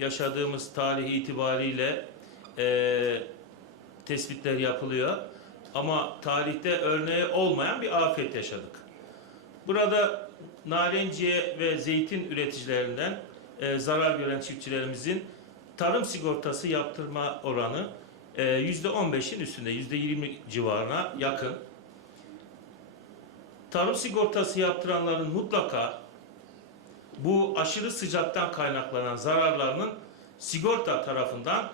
yaşadığımız tarih itibariyle e, tespitler yapılıyor. Ama tarihte örneği olmayan bir afet yaşadık. Burada narenciye ve zeytin üreticilerinden e, zarar gören çiftçilerimizin tarım sigortası yaptırma oranı e, %15'in üstünde, %20 civarına yakın. Tarım sigortası yaptıranların mutlaka bu aşırı sıcaktan kaynaklanan zararlarının sigorta tarafından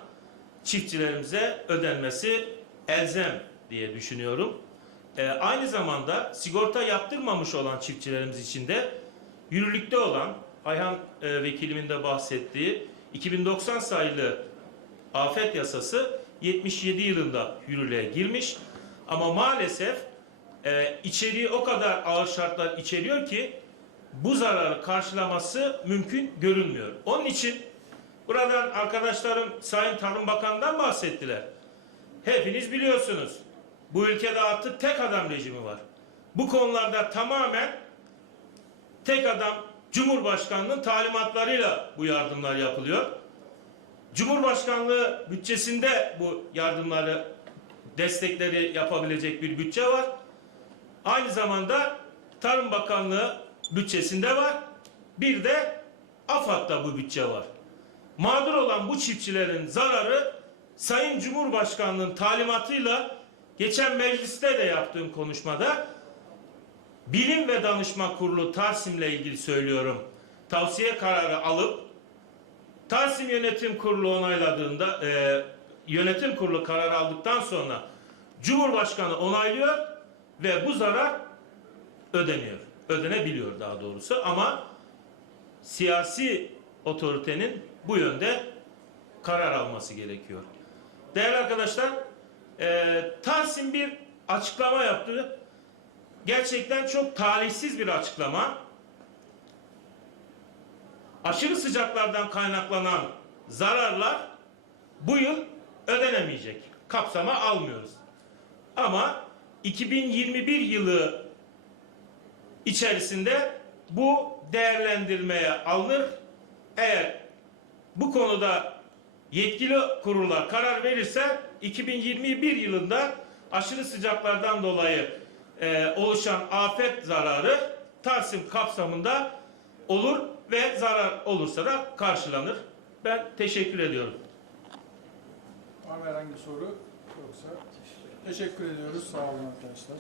çiftçilerimize ödenmesi elzem diye düşünüyorum. Ee, aynı zamanda sigorta yaptırmamış olan çiftçilerimiz için de yürürlükte olan Ayhan e, vekilimin de bahsettiği 2090 sayılı afet yasası 77 yılında yürürlüğe girmiş. Ama maalesef e, içeriği o kadar ağır şartlar içeriyor ki bu zararı karşılaması mümkün görünmüyor. Onun için buradan arkadaşlarım Sayın Tarım Bakanı'ndan bahsettiler. Hepiniz biliyorsunuz. Bu ülkede artık tek adam rejimi var. Bu konularda tamamen tek adam Cumhurbaşkanlığının talimatlarıyla bu yardımlar yapılıyor. Cumhurbaşkanlığı bütçesinde bu yardımları, destekleri yapabilecek bir bütçe var. Aynı zamanda Tarım Bakanlığı bütçesinde var. Bir de AFAD'da bu bütçe var. Mağdur olan bu çiftçilerin zararı Sayın Cumhurbaşkanlığının talimatıyla geçen mecliste de yaptığım konuşmada Bilim ve Danışma Kurulu Tarsim'le ilgili söylüyorum. Tavsiye kararı alıp Tarsim Yönetim Kurulu onayladığında e, yönetim kurulu karar aldıktan sonra Cumhurbaşkanı onaylıyor ve bu zarar ödeniyor. Ödenebiliyor daha doğrusu ama siyasi otoritenin bu yönde karar alması gerekiyor. Değerli arkadaşlar, e, Tarsim bir açıklama yaptı. Gerçekten çok talihsiz bir açıklama. Aşırı sıcaklardan kaynaklanan zararlar bu yıl ödenemeyecek. Kapsama almıyoruz. Ama 2021 yılı içerisinde bu değerlendirmeye alınır. Eğer bu konuda yetkili kurullar karar verirse 2021 yılında aşırı sıcaklardan dolayı e, oluşan afet zararı Tarsim kapsamında olur ve zarar olursa da karşılanır. Ben teşekkür ediyorum. Var mı herhangi soru yoksa teşekkür ediyoruz. Sağ olun arkadaşlar.